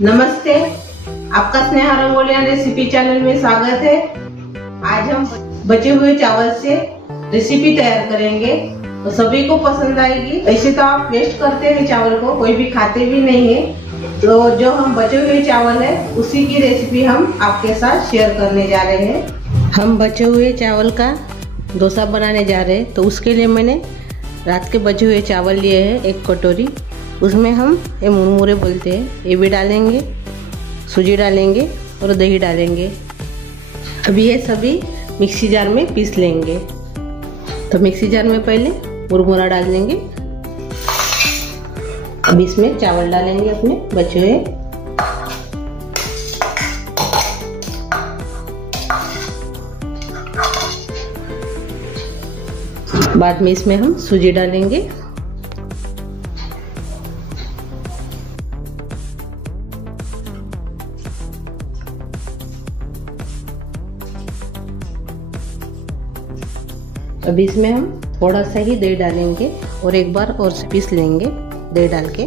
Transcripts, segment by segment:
नमस्ते, आपका Sneha रंगोलिया recipe channel में स्वागत है। आज हम बचे हुए चावल से रेसिपी तैयार करेंगे तो सभी को पसंद आएगी। ऐसे तो आप वेस्ट करते हैं चावल को, कोई भी खाते भी नहीं है। तो जो हम बचे हुए चावल है उसी की रेसिपी हम आपके साथ शेयर करने जा रहे हैं। हम बचे हुए चावल का डोसा बनाने जा रहे हैं। तो उसके लिए मैंने रात के बचे हुए चावल लिए हैं 1 कटोरी। उसमें हम ये मुरमुरे बोलते हैं, ये भी डालेंगे, सूजी डालेंगे और दही डालेंगे। अभी ये सभी मिक्सी जार में पीस लेंगे। तो मिक्सी जार में पहले मुरमुरा डाल देंगे। अब इसमें चावल डालेंगे अपने बचे हुए। बाद में इसमें हम सूजी डालेंगे। अब इसमें हम थोड़ा सा ही दही डालेंगे और एक बार और से पीस लेंगे दही डाल के।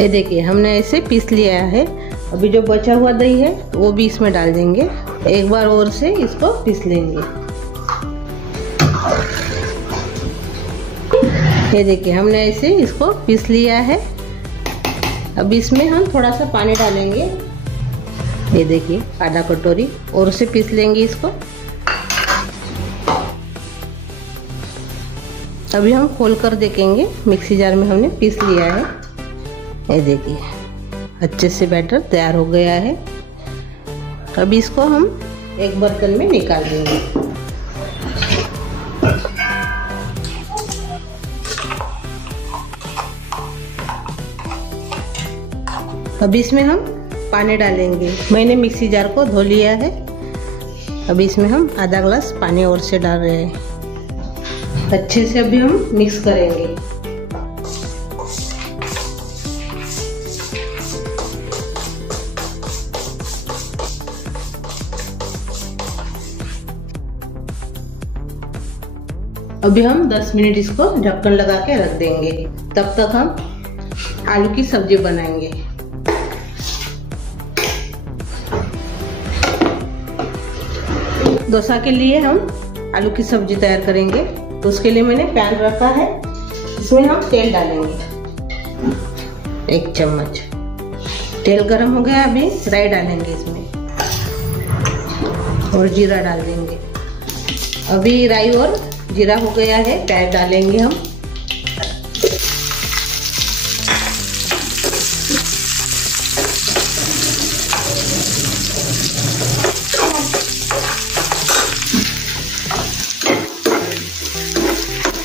ये देखिए हमने ऐसे पीस लिया है। अभी जो बचा हुआ दही है तो वो भी इसमें डाल देंगे। एक बार और से इसको पीस लेंगे। ये देखिए हमने ऐसे इसको पीस लिया है। अब इसमें हम थोड़ा सा पानी डालेंगे। ये देखिए आधा कटोरी और उसे पीस लेंगे इसको। अभी हम खोल कर देखेंगे। मिक्सी जार में हमने पीस लिया है। ये देखिए अच्छे से बैटर तैयार हो गया है। अब इसको हम एक बर्तन में निकाल देंगे। अब इसमें हम पानी डालेंगे। मैंने मिक्सी जार को धो लिया है। अभी इसमें हम आधा ग्लास पानी और से डाल रहे हैं। अच्छे से अभी हम मिक्स करेंगे। अभी हम 10 मिनट इसको ढक्कन लगा के रख देंगे। तब तक हम आलू की सब्जी बनाएंगे। डोसा के लिए हम आलू की सब्जी तैयार करेंगे। तो उसके लिए मैंने पैन रखा है। इसमें हम तेल डालेंगे 1 चम्मच। तेल गरम हो गया। अभी राई डालेंगे इसमें और जीरा डाल देंगे। अभी राई और जीरा हो गया है, प्याज डालेंगे हम।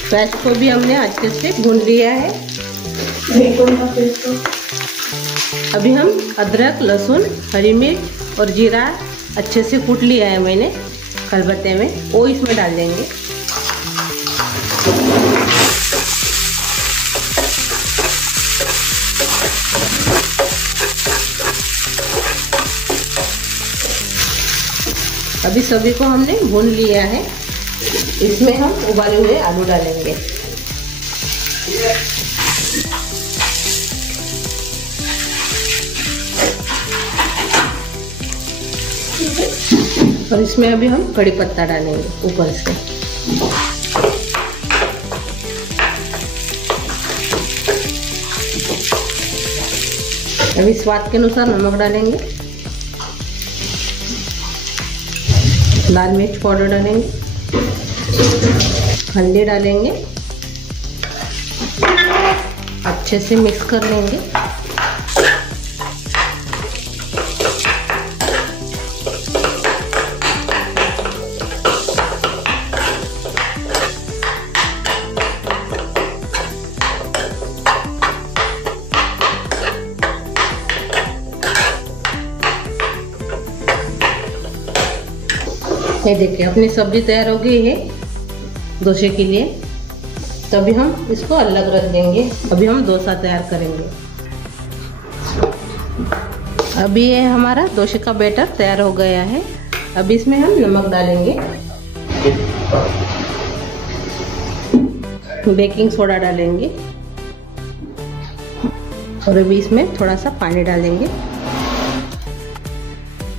प्याज को भी हमने अच्छे से भून लिया है। अभी हम अदरक, लहसुन, हरी मिर्च और जीरा अच्छे से कूट लिया है मैंने खलबत्ते में, वो इसमें डाल देंगे। अभी सभी को हमने भून लिया है। इसमें हम उबाले हुए आलू डालेंगे। और इसमें अभी हम कड़ी पत्ता डालेंगे ऊपर से। अभी स्वाद के अनुसार नमक डालेंगे। लाल मिर्च पाउडर डालेंगे। हल्दी डालेंगे। अच्छे से मिक्स कर लेंगे। ये देखिए अपनी सब्जी तैयार हो गई है डोसे के लिए। तो अभी हम इसको अलग रख देंगे। अभी हम डोसा तैयार करेंगे। अभी ये हमारा डोसे का बैटर तैयार हो गया है। अब इसमें हम नमक डालेंगे, बेकिंग सोडा डालेंगे और अभी इसमें थोड़ा सा पानी डालेंगे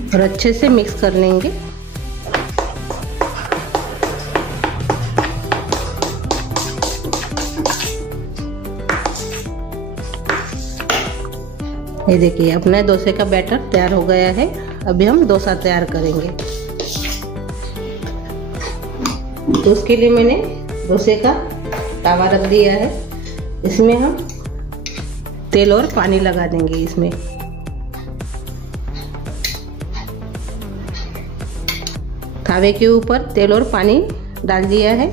और अच्छे से मिक्स कर लेंगे। ये देखिए अपना डोसे का बैटर तैयार हो गया है। अभी हम डोसा तैयार करेंगे। तो उसके लिए मैंने डोसे का तवा रख दिया है। इसमें हम तेल और पानी लगा देंगे। इसमें तवे के ऊपर तेल और पानी डाल दिया है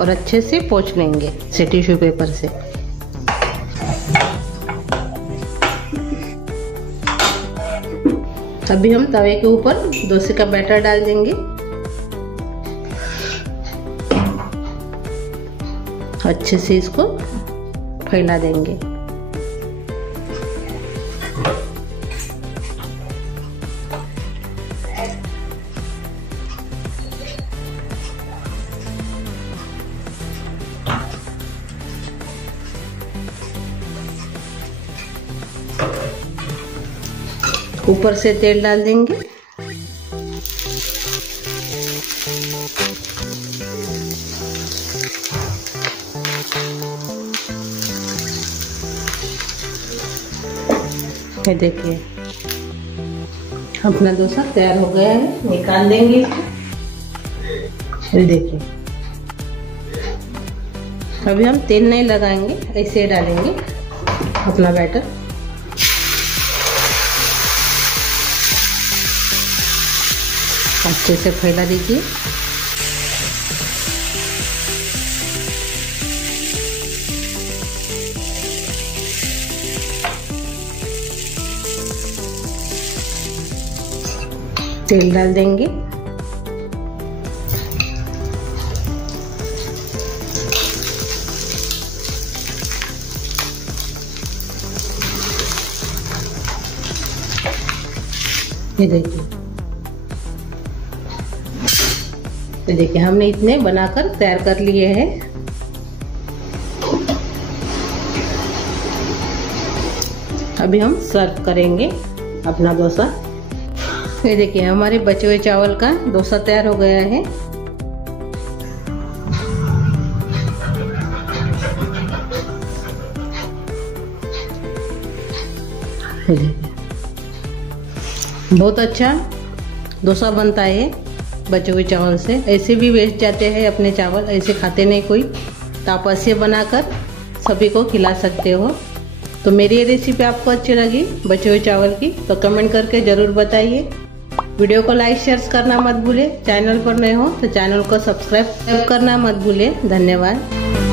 और अच्छे से पोंछ लेंगे से टिश्यू पेपर से। अभी हम तवे के ऊपर डोसे का बैटर डाल देंगे। अच्छे से इसको फैला देंगे। ऊपर से तेल डाल देंगे। ये देखिए अपना डोसा तैयार हो गया है। निकाल देंगे इसको। ये देखिए अभी हम तेल नहीं लगाएंगे, ऐसे डालेंगे अपना बैटर। अच्छे से फैला दीजिए। तेल डाल देंगे। ये देखिए हमने इतने बनाकर तैयार कर लिए हैं। अभी हम सर्व करेंगे अपना डोसा। ये देखिए हमारे बचे हुए चावल का डोसा तैयार हो गया है। बहुत अच्छा डोसा बनता है बचे हुए चावल से। ऐसे भी वेस्ट जाते हैं अपने चावल, ऐसे खाते नहीं कोई, तो आप ऐसे बनाकर सभी को खिला सकते हो। तो मेरी ये रेसिपी आपको अच्छी लगी बचे हुए चावल की तो कमेंट करके ज़रूर बताइए। वीडियो को लाइक शेयर करना मत भूले। चैनल पर नए हो तो चैनल को सब्सक्राइब करना मत भूले। धन्यवाद।